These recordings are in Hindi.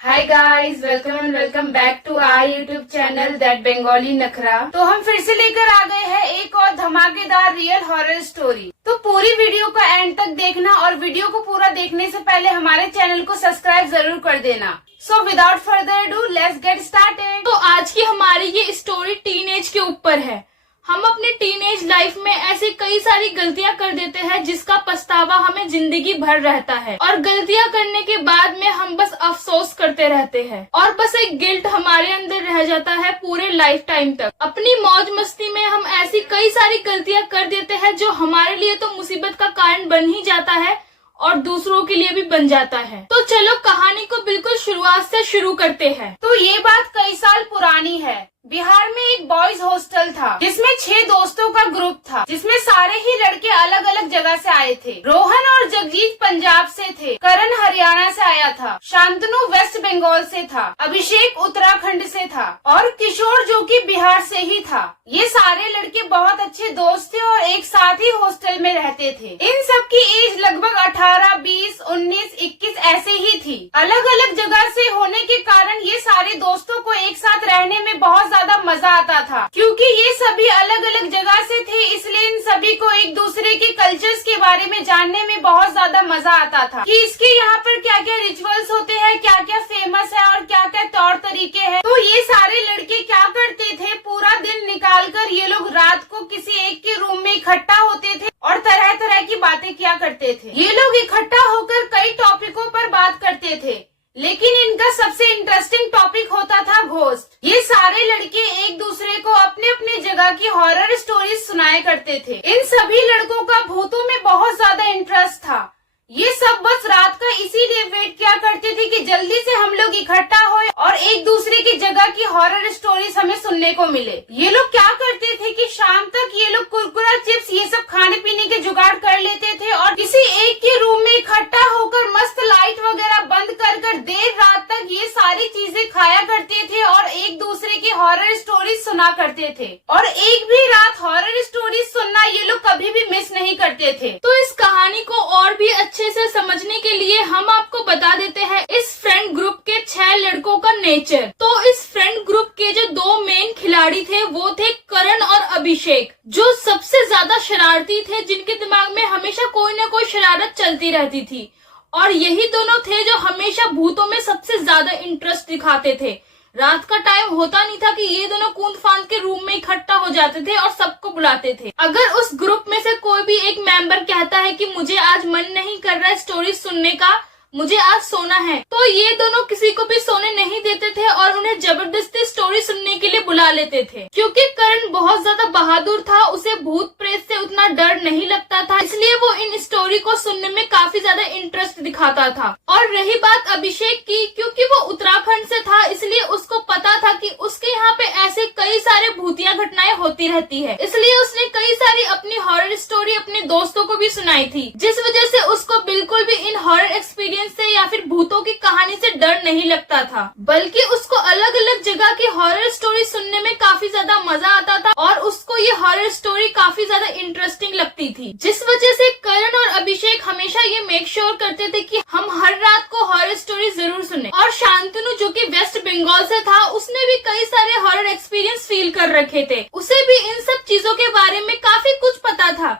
Hi guys, welcome back to our YouTube channel that Bengali नखरा। तो हम फिर से लेकर आ गए हैं एक और धमाकेदार रियल हॉरर स्टोरी। तो पूरी वीडियो को एंड तक देखना और वीडियो को पूरा देखने से पहले हमारे चैनल को सब्सक्राइब जरूर कर देना। So without further do let's get started. तो आज की हमारी ये स्टोरी टीनेज के ऊपर है। हम अपने टीनेज लाइफ में ऐसे कई सारी गलतियां कर देते हैं जिसका पछतावा हमें जिंदगी भर रहता है, और गलतियां करने के बाद में हम बस अफसोस करते रहते हैं और बस एक गिल्ट हमारे अंदर रह जाता है पूरे लाइफ टाइम तक। अपनी मौज मस्ती में हम ऐसी कई सारी गलतियां कर देते हैं जो हमारे लिए तो मुसीबत का कारण बन ही जाता है और दूसरों के लिए भी बन जाता है। तो चलो कहानी को बिल्कुल शुरुआत से शुरू करते हैं। तो ये बात कई साल पुरानी है। बिहार में एक बॉयज हॉस्टल था जिसमें 6 दोस्तों का ग्रुप था, जिसमें सारे ही लड़के अलग अलग जगह से आए थे। रोहन और जगजीत पंजाब से थे, करण हरियाणा से आया था, शांतनु वेस्ट बंगाल से था, अभिषेक उत्तराखंड से था और किशोर जो कि बिहार से ही था। ये सारे लड़के बहुत अच्छे दोस्त थे और एक साथ ही हॉस्टल में रहते थे। इन सब की एज लगभग 18, 20, 19, 21 ऐसे ही थी। अलग अलग जगह से होने के कारण ये सारे दोस्तों को एक साथ रहने में बहुत ज्यादा मजा आता था। क्योंकि ये सभी अलग अलग जगह से थे, इसलिए इन सभी को एक दूसरे के कल्चर्स के बारे में जानने में बहुत ज्यादा मजा आता था कि इसके यहाँ पर क्या क्या रिचुअल्स होते हैं, क्या क्या फेमस है और क्या क्या तौर तरीके हैं। तो ये सारे लड़के क्या करते थे, पूरा दिन निकालकर ये लोग रात को किसी एक के रूम में इकट्ठा होते थे और तरह तरह की बातें किया करते थे। ये लोग इकट्ठा होकर कई टॉपिकों पर बात करते थे, लेकिन इनका सबसे इंटरेस्टिंग टॉपिक होता था घोस्ट। ये सारे लड़के एक दूसरे को अपने अपने जगह की हॉरर स्टोरीज सुनाया करते थे। इन सभी लड़कों का भूतों में बहुत ज्यादा इंटरेस्ट था। ये सब बस रात का इसीलिए वेट किया करते थे कि जल्दी से हम लोग इकट्ठा होए और एक दूसरे की जगह की हॉरर स्टोरीज हमें सुनने को मिले। ये लोग क्या करते थे कि शाम तक ये लोग कुरकुरा, चिप्स ये सब खाने पीने के जुगाड़ कर लेते थे और किसी एक के रूम में इकट्ठा होकर मस्त लाइट वगैरह बंद कर देर रात तक ये सारी चीजें खाया करते थे और एक दूसरे की हॉरर स्टोरीज सुना करते थे। और एक भी रात हॉरर स्टोरीज सुनना ये लोग कभी भी मिस नहीं करते थे। तो इस कहानी को और भी अच्छे से समझने के लिए हम आपको बता देते हैं इस फ्रेंड ग्रुप के 6 लड़कों का नेचर। तो इस फ्रेंड ग्रुप के जो 2 मेन खिलाड़ी थे वो थे करण और अभिषेक, जो सबसे ज्यादा शरारती थे, जिनके दिमाग में हमेशा कोई न कोई शरारत चलती रहती थी। और यही दोनों थे जो हमेशा भूतों में सबसे ज्यादा इंटरेस्ट दिखाते थे। रात का टाइम होता नहीं था कि ये दोनों कूद फांद के रूम में इकट्ठा हो जाते थे और सबको बुलाते थे। अगर उस ग्रुप में से कोई भी एक मेंबर कहता है कि मुझे आज मन नहीं कर रहा है स्टोरी सुनने का, मुझे आज सोना है, तो ये दोनों किसी को भी सोने नहीं देते थे और उन्हें जबरदस्ती स्टोरी सुनने के लिए बुला लेते थे। क्योंकि करण बहुत ज्यादा बहादुर था, उसे भूत प्रेत से उतना डर नहीं लगता था, इसलिए वो इन स्टोरी को सुनने में काफी ज्यादा इंटरेस्ट दिखाता था। और रही बात अभिषेक की, क्योंकि वो उत्तराखंड से था इसलिए उसको पता था कि उसके यहाँ पे ऐसे कई सारे भूतिया घटनाएं होती रहती है, इसलिए उसने कई सारी अपनी हॉरर स्टोरी अपने दोस्तों को भी सुनाई थी, जिस वजह से उसको बिल्कुल भी इन हॉरर एक्सपीरियंस से या फिर भूतों की कहानी से डर नहीं लगता था, बल्कि उसको अलग अलग जगह की हॉरर स्टोरी सुनने में काफी ज्यादा मजा आता था और उसको ये हॉरर स्टोरी काफी ज्यादा इंटरेस्टिंग लगती थी। जिस वजह से करण और अभिषेक हमेशा ये मेक श्योर करते थे कि हम हर रात को हॉरर स्टोरी जरूर सुने। और शांतनु जो कि वेस्ट बंगाल से था, उसने भी कई सारे हॉरर एक्सपीरियंस फील कर रखे थे, उसे भी इन सब चीजों के बारे में काफी कुछ पता था,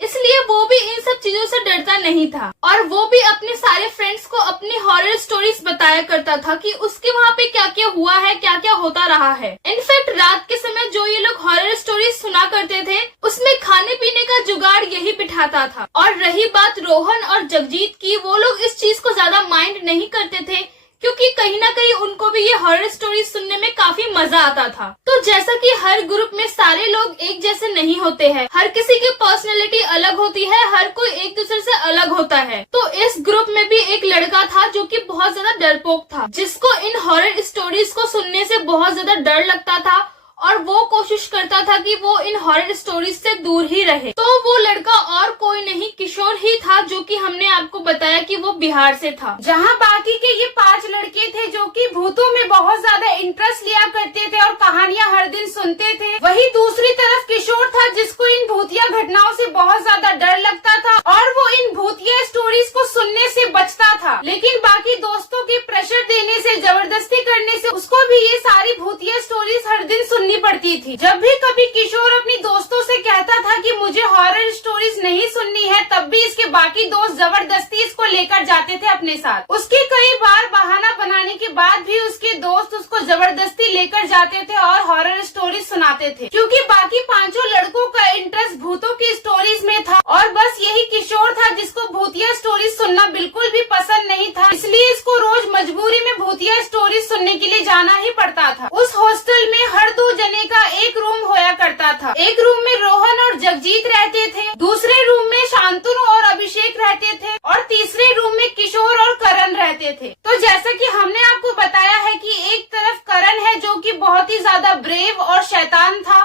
इसलिए वो भी इन सब चीजों से डरता नहीं था और वो भी अपने सारे फ्रेंड्स को अपनी हॉरर स्टोरीज बताया करता था कि उसके वहाँ पे क्या क्या हुआ है, क्या क्या होता रहा है। इनफैक्ट रात के समय जो ये लोग हॉरर स्टोरीज सुना करते थे उसमें खाने पीने का जुगाड़ यही बिठाता था। और रही बात रोहन और जगजीत की, वो लोग इस चीज को ज्यादा माइंड नहीं करते थे क्योंकि कहीं ना कहीं उनको भी ये हॉरर स्टोरी सुनने में काफी मजा आता था। तो जैसा कि हर ग्रुप में सारे लोग एक जैसे नहीं होते हैं, हर किसी की पर्सनैलिटी अलग होती है, हर कोई एक दूसरे से अलग होता है। तो इस ग्रुप में भी एक लड़का था जो कि बहुत ज्यादा डरपोक था, जिसको इन हॉरर स्टोरीज को सुनने से बहुत ज्यादा डर लगता था और वो कोशिश करता था कि वो इन हॉरर स्टोरीज से दूर ही रहे। तो वो लड़का और कोई नहीं, किशोर ही था, जो कि हमने आपको बताया कि वो बिहार से था। जहाँ बाकी के ये 5 लड़के थे जो कि भूतों में बहुत ज्यादा इंटरेस्ट लिया करते थे और कहानियां हर दिन सुनते थे, वही दूसरी तरफ किशोर था जिसको इन भूतिया घटनाओं से बहुत ज्यादा डर लगता था और वो इन भूतिया स्टोरीज को सुनने से बचता था। लेकिन बाकी दोस्तों के प्रेशर देने से, जबरदस्ती करने से उसको भी ये सारी भूतिया स्टोरीज हर दिन सुननी पड़ती थी। जब भी कभी किशोर अपनी दोस्तों से कहता था कि मुझे हॉरर स्टोरीज नहीं सुननी है, तब भी इसके बाकी दोस्त जबरदस्ती इसको लेकर जाते थे अपने साथ। उसके कई बार बहाना बनाने के बाद भी उसके दोस्त उसको जबरदस्ती लेकर जाते थे और हॉरर स्टोरीज सुनाते थे, क्योंकि बाकी पांचों लड़कों का इंटरेस्ट भूतों की स्टोरीज में था और बस यही किशोर था जिसको भूतिया स्टोरीज सुनना बिल्कुल भी पसंद नहीं था। इसलिए इसको रोज मजबूरी में भूतिया स्टोरीज सुनने के लिए जाना ही पड़ता था। उस हॉस्टल में हर 2 जने का एक रूम होया करता था। एक रूम में रोहन और जगजीत रहते थे, दूसरे रूम में शांतनु और अभिषेक रहते थे और तीसरे रूम में किशोर और करण रहते थे। तो जैसा कि हमने आपको बताया है कि एक तरफ करण है जो कि बहुत ही ज्यादा ब्रेव और शैतान था,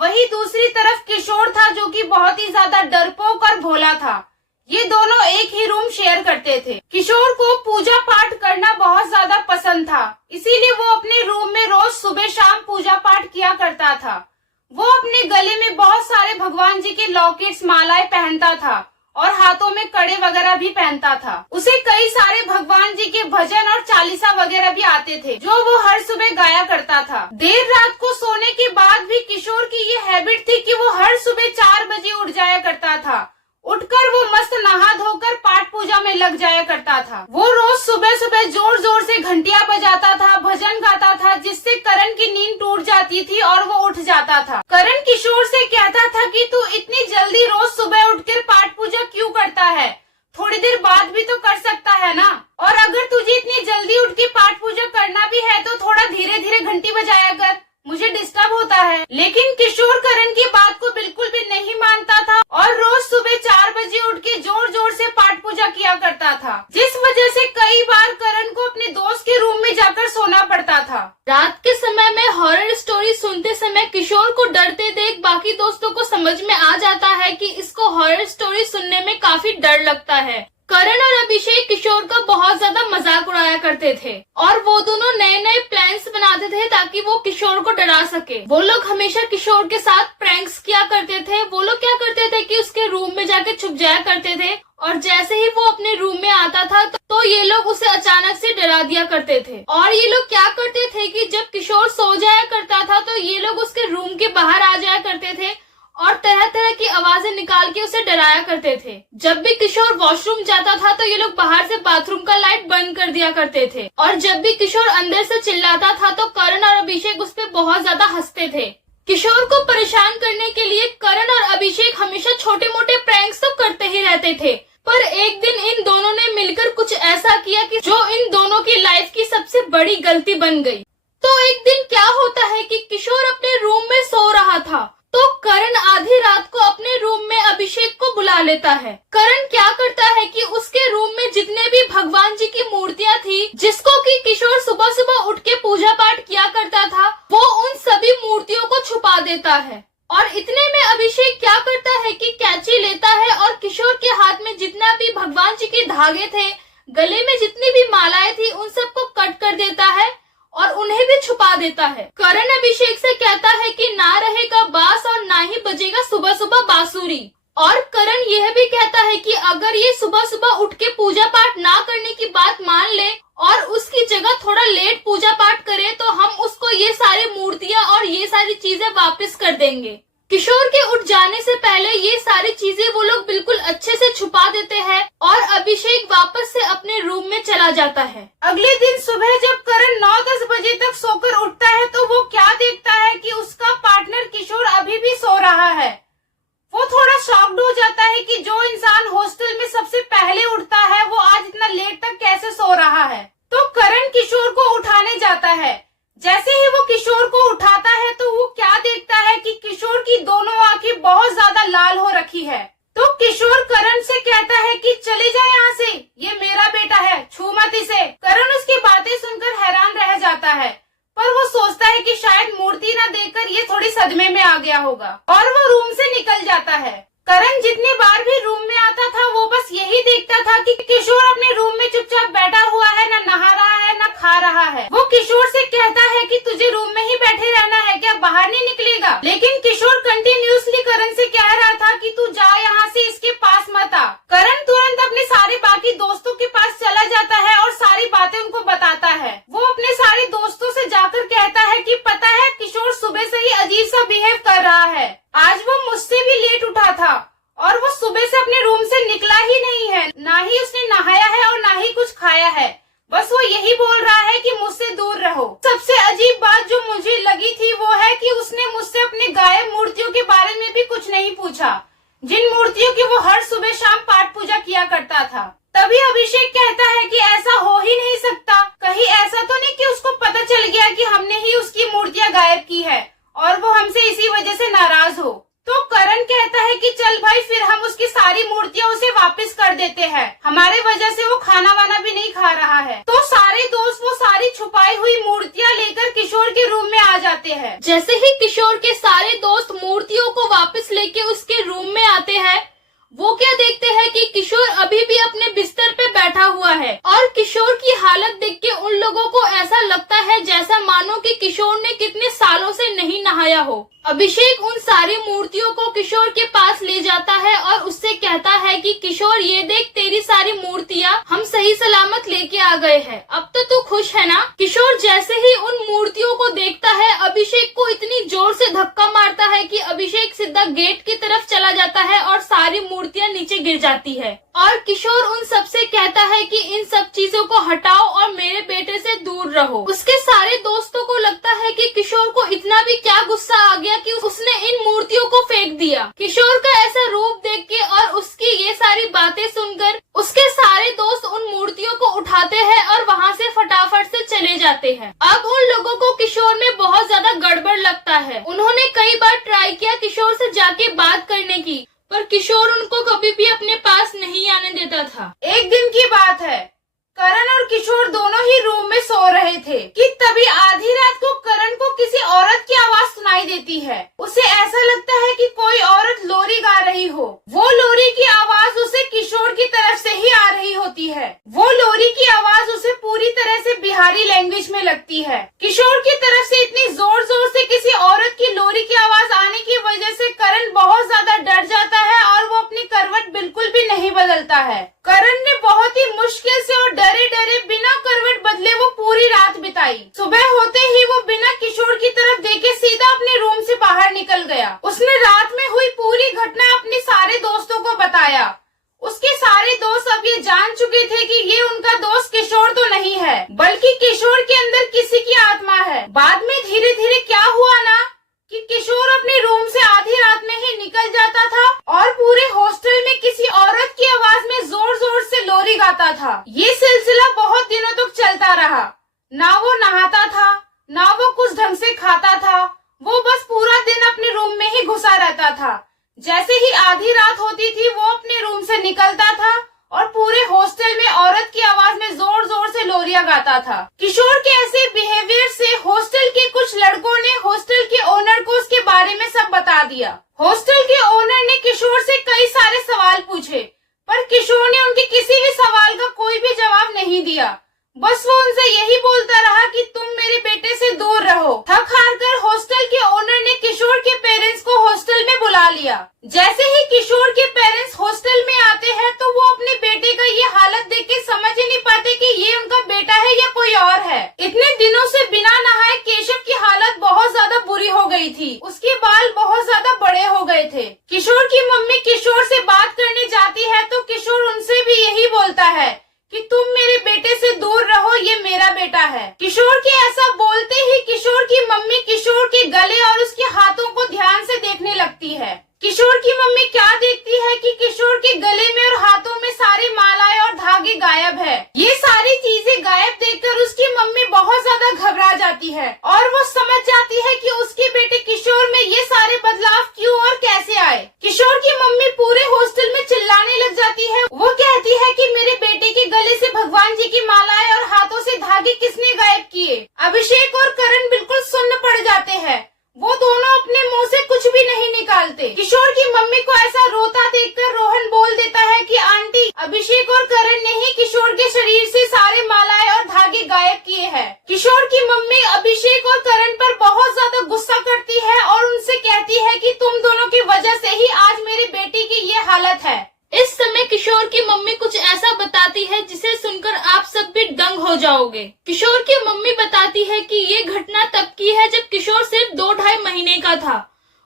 वही दूसरी तरफ किशोर था जो कि बहुत ही ज्यादा डरपोक और भोला था। ये दोनों एक ही रूम शेयर करते थे। किशोर को पूजा पाठ करना बहुत ज्यादा पसंद था, इसीलिए वो अपने रूम में रोज सुबह शाम पूजा पाठ किया करता था। वो अपने गले में बहुत सारे भगवान जी के लॉकेट्स, मालाएं पहनता था और हाथों में कड़े वगैरह भी पहनता था। उसे कई सारे भगवान जी के भजन और चालीसा वगैरह भी आते थे जो वो हर सुबह गाया करता था। देर रात को सोने के बाद भी किशोर की ये हैबिट थी कि वो हर सुबह 4 बजे उठ जाया करता था। उठकर वो मस्त नहा धोकर पाठ पूजा में लग जाया करता था। वो रोज सुबह सुबह जोर जोर से घंटियां बजाता था, भजन गाता था, जिससे करण की नींद टूट जाती थी और वो उठ जाता था। करण किशोर से कहता था कि तू इतनी जल्दी रोज सुबह उठकर पाठ पूजा क्यों करता है, थोड़ी देर बाद भी तो कर सकता है ना। और अगर तुझे इतनी जल्दी उठ के पाठ पूजा करना भी है तो थोड़ा धीरे धीरे घंटी बजाया कर, मुझे डिस्टर्ब होता है। लेकिन किशोर करण की बात को बिल्कुल भी नहीं मानता था और रोज सुबह 4 बजे उठ के जोर जोर से पाठ पूजा किया करता था, जिस वजह से कई बार करण को अपने दोस्त के रूम में जाकर सोना पड़ता था। रात के समय में हॉरर स्टोरी सुनते समय किशोर को डरते देख बाकी दोस्तों को समझ में आ जाता है कि इसको हॉरर स्टोरी सुनने में काफी डर लगता है। करण और अभिषेक किशोर का बहुत ज्यादा मजाक उड़ाया करते थे और वो दोनों नए नए प्लान्स बनाते थे ताकि वो किशोर को डरा सके। वो लोग हमेशा किशोर के साथ प्रैंक्स किया करते थे। वो लोग क्या करते थे कि उसके रूम में जाके छुप जाया करते थे और जैसे ही वो अपने रूम में आता था तो ये लोग उसे अचानक से डरा दिया करते थे। और ये लोग क्या करते थे कि जब किशोर सो जाया करता था तो ये लोग उसके रूम के बाहर आ जाया करते थे और तरह तरह की आवाजें निकाल के उसे डराया करते थे। जब भी किशोर वॉशरूम जाता था तो ये लोग बाहर से बाथरूम का लाइट बंद कर दिया करते थे और जब भी किशोर अंदर से चिल्लाता था तो करण और अभिषेक उस पर बहुत ज्यादा हंसते थे। किशोर को परेशान करने के लिए करण और अभिषेक हमेशा छोटे मोटे प्रैंक्स तो करते ही रहते थे, पर एक दिन इन दोनों ने मिलकर कुछ ऐसा किया कि जो इन दोनों की लाइफ की सबसे बड़ी गलती बन गई। तो एक दिन क्या होता है कि किशोर अपने रूम में सो रहा था तो करण आधी रात को अपने रूम में अभिषेक को बुला लेता है। करण क्या करता है कि उसके रूम में जितने भी भगवान जी की मूर्तियां थी जिसको कि किशोर सुबह सुबह उठ के पूजा पाठ किया करता था, वो उन सभी मूर्तियों को छुपा देता है। और इतने में अभिषेक क्या करता है कि कैंची लेता है और किशोर के हाथ में जितना भी भगवान जी के धागे थे, गले में जितनी भी मालाएं थी, उन सबको कट कर देता है और उन्हें भी छुपा देता है। करण अभिषेक से कहता है कि ना रहेगा बांस और ना ही बजेगा सुबह सुबह बांसुरी। और करण यह भी कहता है कि अगर ये सुबह सुबह उठ के पूजा पाठ ना करने की बात मान ले और उसकी जगह थोड़ा लेट पूजा पाठ करे तो हम उसको ये सारी मूर्तियां और ये सारी चीजें वापस कर देंगे। किशोर के उठ जाने से पहले ये सारी चीजें वो लोग बिल्कुल अच्छे से छुपा देते हैं और अभिषेक वापस से अपने रूम में चला जाता है। अगले दिन सुबह जब करण 9-10 बजे तक सोकर उठता है तो वो क्या देखता है कि उसका पार्टनर किशोर अभी भी सो रहा है। वो थोड़ा शॉक्ड हो जाता है कि जो इंसान हॉस्टल में सबसे पहले उठता है वो आज इतना लेट तक कैसे सो रहा है। तो करण किशोर को उठाने जाता है। जैसे ही वो किशोर को उठाता है तो वो क्या देखता है कि किशोर की दोनों आंखें बहुत ज्यादा लाल हो रखी है। तो किशोर करण से कहता है कि चले जाए यहाँ से, ये मेरा बेटा है, छू मत इसे। करण उसकी बातें सुनकर हैरान रह जाता है, पर वो सोचता है कि शायद मूर्ति न देखकर ये थोड़ी सदमे में आ गया होगा और वो रूम से निकल जाता है। करण जितनी बार भी रूम में आता था वो बस यही देखता था कि किशोर अपने रूम में चुपचाप बैठा हुआ है, न नहा रहा है, न खा रहा है। वो किशोर से कहता है कि तुझे रूम में ही बैठे रहना है क्या, बाहर नहीं निकलेगा। लेकिन किशोर कंटिन्यूअसली करण से कह रहा था कि तू जा यहाँ से, इसके पास मत आ। करण तुरंत अपने सारे बाकी दोस्तों के पास चला जाता है और सारी बातें उनको बताता है। वो अपने सारे दोस्तों से जाकर कहता है कि पता है किशोर सुबह से ही अजीब सा बिहेव कर रहा है। आज वो मुझसे भी लेट उठा था और वो सुबह से अपने रूम से निकला ही नहीं है, ना ही उसने नहाया है और ना ही कुछ खाया है। बस वो यही बोल रहा है कि मुझसे दूर रहो। सबसे अजीब बात जो मुझे लगी थी वो है कि उसने मुझसे अपने गायब मूर्तियों के बारे में भी कुछ नहीं पूछा, जिन मूर्तियों की वो हर सुबह शाम पाठ पूजा किया करता था। तभी अभिषेक कहता है कि ऐसा हो ही नहीं सकता, कहीं ऐसा तो नहीं कि उसको पता चल गया कि हमने ही उसकी मूर्तियां गायब की है और वो हमसे इसी वजह से नाराज हो। तो करण कहता है कि चल भाई, फिर हम उसकी सारी मूर्तियां उसे वापस कर देते हैं, हमारे वजह से वो खाना वाना भी नहीं खा रहा है। तो सारे दोस्त वो सारी छुपाई हुई मूर्तियां लेकर किशोर के रूम में आ जाते हैं। जैसे ही किशोर के सारे दोस्त मूर्तियों को वापस लेके उसके रूम में आते हैं, वो क्या देखते हैं कि किशोर अभी भी अपने बिस्तर पे बैठा हुआ है और किशोर की हालत देख के उन लोगों को ऐसा लगता है जैसा मानो कि किशोर ने कितने सालों से नहीं नहाया हो। अभिषेक उन सारी मूर्तियों को किशोर के पास ले जाता है और उससे कहता है कि किशोर, ये देख तेरी सारी मूर्तियां हम सही सलामत लेके आ गए हैं, अब तो तू खुश है ना। किशोर जैसे ही उन मूर्तियों को देखता है, अभिषेक को इतनी जोर से धक्का मारता है कि अभिषेक सीधा गेट की तरफ चला जाता है और सारी मूर्तियां नीचे गिर जाती है। और किशोर उन सब से कहता है कि इन सब चीजों को हटाओ और मेरे बेटे से दूर रहो। उसके सारे दोस्तों को लगता है कि किशोर को इतना भी क्या गुस्सा आ गया कि उसने इन मूर्तियों को फेंक दिया। किशोर का ऐसा रूप देख के और उसकी ये सारी बातें सुनकर उसके सारे दोस्त उन मूर्तियों को उठाते हैं और वहाँ से फटाफट से चले जाते हैं। अब उन लोगों को किशोर में बहुत ज्यादा गड़बड़ लगता है। उन्होंने कई बार ट्राई किया किशोर से जाके बात करने की, पर किशोर उनको कभी भी अपने पास नहीं आने देता था। एक दिन की बात है, करण और किशोर दोनों ही रूम में सो रहे थे कि तभी आधी रात को करण को किसी औरत की आवाज सुनाई देती है। उसे ऐसा लगता है कि कोई औरत लोरी गा रही हो। वो लोरी की आवाज उसे किशोर की तरफ से ही आ रही होती है। वो लोरी की आवाज उसे पूरी तरह से बिहारी लैंग्वेज में लगती है। किशोर की तरफ से इतनी जोर जोर से किसी औरत की लोरी की आवाज आने की वजह से करण बहुत ज्यादा डर जाता है और वो अपनी करवट बिल्कुल भी नहीं बदलता है। करण ने बहुत ही मुश्किल से और डरे डरे बिना करवट बदले वो पूरी रात बिताई। सुबह होते ही वो बिना किशोर की तरफ देखे सीधा अपने रूम से बाहर निकल गया। उसने रात में हुई पूरी घटना अपने सारे दोस्तों को बताया। उसके सारे दोस्त अब ये जान चुके थे कि ये उनका दोस्त किशोर तो नहीं है, बल्कि किशोर के अंदर किसी की आत्मा है। बाद में धीरे धीरे क्या हुआ ना कि किशोर अपने रूम से आधी रात में ही निकल जाता था और पूरे हॉस्टल में किसी औरत की आवाज में जोर जोर से लोरी गाता था। ये सिलसिला बहुत दिनों तक चलता रहा। ना वो नहाता था, ना वो कुछ ढंग से खाता था, वो बस पूरा दिन अपने रूम में ही घुसा रहता था। जैसे ही आधी रात होती थी वो अपने रूम से निकलता था और पूरे हॉस्टल में औरत की आवाज में जोर जोर से लोरियां गाता था। किशोर के ऐसे बिहेवियर से हॉस्टल के कुछ लड़कों ने हॉस्टल के ओनर को उसके बारे में सब बता दिया। हॉस्टल के ओनर ने किशोर से कई सारे सवाल पूछे, पर किशोर ने उनके किसी भी सवाल का कोई भी जवाब नहीं दिया। बस वो उनसे यही बोलता रहा कि तुम मेरे बेटे से दूर रहो। थक हार कर हॉस्टल के ओनर ने किशोर के पेरेंट्स को हॉस्टल में बुला लिया। जैसे ही किशोर के पेरेंट्स हॉस्टल में आते हैं तो वो अपने बेटे का ये हालत देख के समझ ही नहीं पाते कि ये उनका बेटा है या कोई और है। इतने दिनों से बिना नहाए केशव की हालत बहुत ज्यादा बुरी हो गई थी। उसके बाल बहुत ज्यादा बड़े हो गए थे। किशोर की मम्मी किशोर से बात करने जाती है तो किशोर उनसे भी यही बोलता है कि तुम मेरे बेटे से दूर रहो, ये मेरा बेटा है। किशोर के ऐसा बोलते ही किशोर की मम्मी किशोर के गले और उसके हाथों को ध्यान से देखने लगती है। किशोर की मम्मी क्या देखती है कि किशोर के गले में और हाथों में सारी मालाएं और धागे गायब है। ये सारी चीजें गायब देखकर उसकी मम्मी बहुत ज्यादा घबरा जाती है और वो समझ जाती है कि उसके बेटे किशोर में ये सारे बदलाव क्यों और कैसे आए। किशोर की मम्मी पूरे हॉस्टल में चिल्लाने लग जाती है। वो कहती है कि मेरे बेटे के गले से भगवान जी की मालाएं और हाथों से धागे किसने गायब किए। अभिषेक और करण बिल्कुल सुन्न पड़ जाते हैं। वो दोनों अपने मुंह से कुछ भी नहीं निकालते। किशोर की मम्मी को ऐसा रोता देखकर रोहन बोल देता है कि आंटी, अभिषेक और करण ने ही किशोर के शरीर से सारे मालाएं और धागे गायब किए हैं। किशोर की मम्मी अभिषेक और करण पर बहुत ज्यादा गुस्सा करती है और उनसे कहती है कि तुम दोनों की वजह से ही आज मेरी बेटी की ये हालत है। इस समय किशोर की मम्मी कुछ ऐसा बताती है जिसे सुनकर आप सब भी दंग हो जाओगे। किशोर की मम्मी बताती है कि ये घटना तब की है जब किशोर सिर्फ 2-2.5 महीने का था।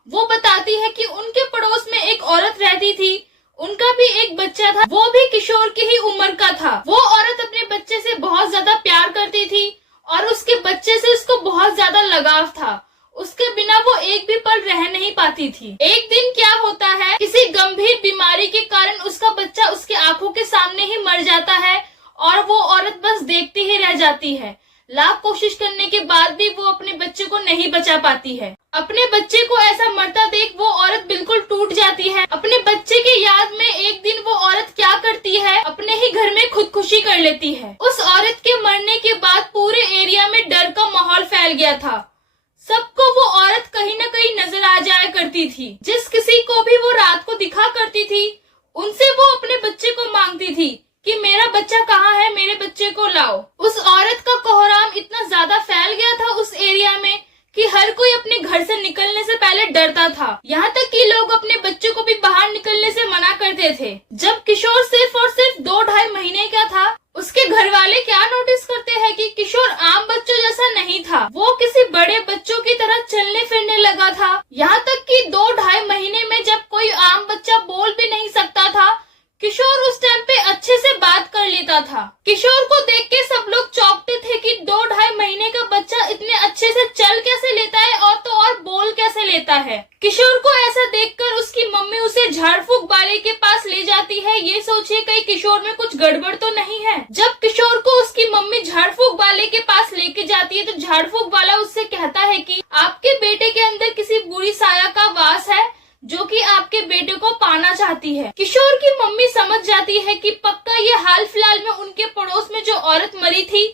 वो बताती है कि उनके पड़ोस में एक औरत रहती थी, उनका भी एक बच्चा था, वो भी किशोर की ही उम्र का था। वो औरत अपने बच्चे से बहुत ज्यादा प्यार करती थी और उसके बच्चे से उसको बहुत ज्यादा लगाव था। उसके बिना वो एक भी पल रह नहीं पाती थी। एक दिन क्या होता है, किसी गंभीर बीमारी के कारण उसका बच्चा उसके आंखों के सामने ही मर जाता है और वो औरत बस देखती ही रह जाती है। लाख कोशिश करने के बाद भी वो अपने बच्चे को नहीं बचा पाती है। अपने बच्चे को ऐसा मरता देख वो औरत बिल्कुल टूट जाती है। अपने बच्चे की याद में एक दिन वो औरत क्या करती है, अपने ही घर में खुदकुशी कर लेती है। उस औरत के मरने के बाद पूरे एरिया में डर का माहौल फैल गया था। सबको वो औरत कहीं न कहीं नजर आ जाया करती थी। जिस किसी को भी वो रात को दिखा करती थी, उनसे वो अपने बच्चे को मांगती थी कि मेरा बच्चा कहाँ है, मेरे बच्चे को लाओ। उस औरत का कोहराम इतना ज्यादा फैल गया था उस एरिया में कि हर कोई अपने घर से निकलने से पहले डरता था। यहाँ तक कि लोग अपने बच्चों को भी बाहर निकलने से मना करते थे। जब किशोर सिर्फ और सिर्फ 2-2.5 महीने का था, उसके घर वाले क्या नोटिस करते हैं कि किशोर आम बच्चों जैसा नहीं था, वो किसी बड़े बच्चों की तरह चलने फिरने लगा था। यहाँ तक कि 2-2.5 महीने में जब कोई आम बच्चा बोल भी नहीं सकता था, किशोर उस टाइम पे अच्छे से बात कर लेता था। किशोर को देख के सब लोग चौंकते थे कि 2-2.5 महीने का बच्चा इतने अच्छे से चल कैसे लेता है और तो और बोल कैसे लेता है। किशोर को ऐसा देखकर उसकी मम्मी उसे झाड़ फूक वाले के पास ले जाती है, ये सोचे कहीं किशोर में कुछ गड़बड़ तो नहीं है। जब किशोर को उसकी मम्मी झाड़ फूक वाले के पास लेके जाती है तो झाड़ फूक वाला उससे कहता है कि आपके बेटे के अंदर किसी बुरी साया का वास है जो कि आपके बेटे को पाना चाहती है। किशोर की मम्मी समझ जाती है कि पक्का ये हाल फिलहाल में उनके पड़ोस में जो औरत मरी थी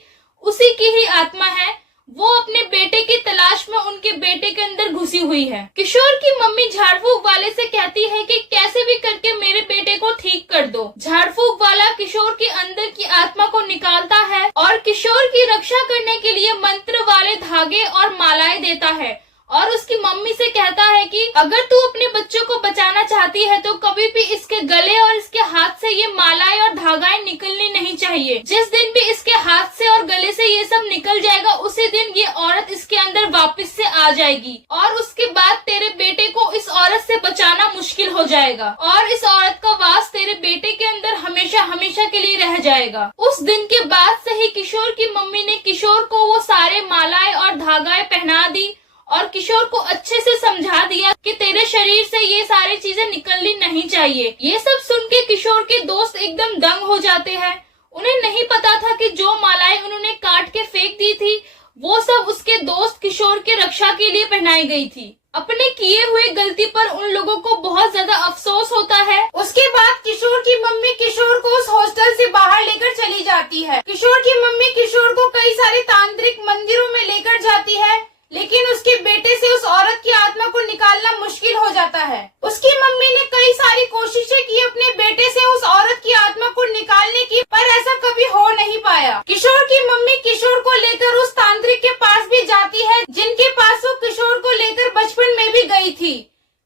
उसी की ही आत्मा है। वो अपने बेटे की तलाश में उनके बेटे के अंदर घुसी हुई है। किशोर की मम्मी झाड़ फूक वाले से कहती है कि कैसे भी करके मेरे बेटे को ठीक कर दो। झाड़ फूक वाला किशोर के अंदर की आत्मा को निकालता है और किशोर की रक्षा करने के लिए मंत्र वाले धागे और मालाएं देता है और उसकी मम्मी से कहता है कि अगर तू अपने बच्चों को बचाना चाहती है तो कभी भी इसके गले और इसके हाथ से ये मालाएं और धागाएं निकलनी नहीं चाहिए। जिस दिन भी इसके हाथ से और गले से ये सब निकल जाएगा उसी दिन ये औरत इसके अंदर वापस से आ जाएगी और उसके बाद तेरे बेटे को इस औरत से बचाना मुश्किल हो जाएगा और इस औरत का वास तेरे बेटे के अंदर हमेशा हमेशा के लिए रह जाएगा। उस दिन के बाद से ही किशोर की मम्मी ने किशोर को वो सारे मालाएं और धागाएं पहना दी और किशोर को अच्छे से समझा दिया कि तेरे शरीर से ये सारी चीजें निकलनी नहीं चाहिए। ये सब सुन के किशोर के दोस्त एकदम दंग हो जाते हैं। उन्हें नहीं पता था कि जो मालाएं उन्होंने काट के फेंक दी थी वो सब उसके दोस्त किशोर के रक्षा के लिए पहनाई गई थी। अपने किए हुए गलती पर उन लोगों को बहुत ज्यादा अफसोस होता है। उसके बाद किशोर की मम्मी किशोर को उस हॉस्टल से बाहर लेकर चली जाती है। किशोर की मम्मी किशोर को कई सारे तांत्रिक मंदिरों में लेकर जाती है, लेकिन उसके बेटे से उस औरत की आत्मा को निकालना मुश्किल हो जाता है। उसकी मम्मी ने कई सारी कोशिशें की अपने बेटे से उस औरत की आत्मा को निकालने की, पर ऐसा कभी हो नहीं पाया। किशोर की मम्मी किशोर को लेकर उस तांत्रिक के पास भी जाती है जिनके पास वो किशोर को लेकर बचपन में भी गई थी,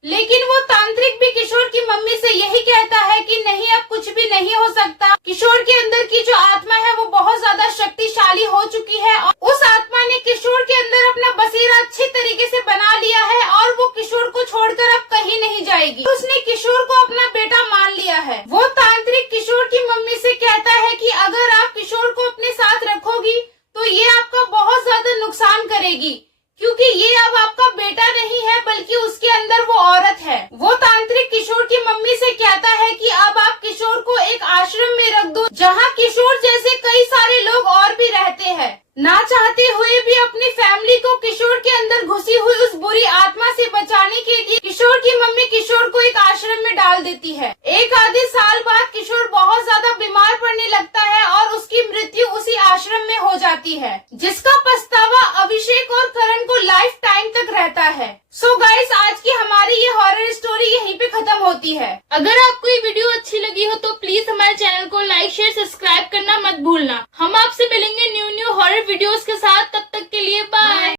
लेकिन वो तांत्रिक भी किशोर की मम्मी से यही कहता है कि नहीं, अब कुछ भी नहीं हो सकता। किशोर के अंदर की जो आत्मा है वो बहुत ज्यादा शक्तिशाली हो चुकी है और उस आत्मा ने किशोर के अंदर अपना बसेरा अच्छे तरीके से बना लिया है और वो किशोर को छोड़कर अब कहीं नहीं जाएगी। उसने किशोर को अपना बेटा मान लिया है। वो तांत्रिक किशोर की मम्मी से कहता है कि अगर आप किशोर को अपने साथ रखोगी तो ये आपका बहुत ज्यादा नुकसान करेगी, क्योंकि ये अब आपका बेटा नहीं है बल्कि उसके अंदर वो औरत है। वो तांत्रिक किशोर की मम्मी से कहता है कि अब आप किशोर को एक आश्रम में रख दो जहाँ किशोर जैसे कई सारे लोग और भी रहते हैं। ना चाहते हुए भी अपनी फैमिली को किशोर के अंदर घुसी हुई उस बुरी आत्मा से बचाने के लिए किशोर की मम्मी किशोर को एक आश्रम में डाल देती है। एक आधे साल बाद किशोर बहुत ज्यादा बीमार पड़ने लगता है और उसकी मृत्यु उसी आश्रम में हो जाती है, जिसका पछतावा अभिषेक और करण को लाइफ टाइम तक रहता है। सो गाइस, आज की हमारी ये हॉरर स्टोरी यहीं पे खत्म होती है। अगर आपको ये वीडियो अच्छी लगी हो तो प्लीज हमारे चैनल को लाइक शेयर सब्सक्राइब करना मत भूलना। हम आपसे मिलेंगे न्यू हॉरर वीडियोस के साथ। तब तक के लिए बाय।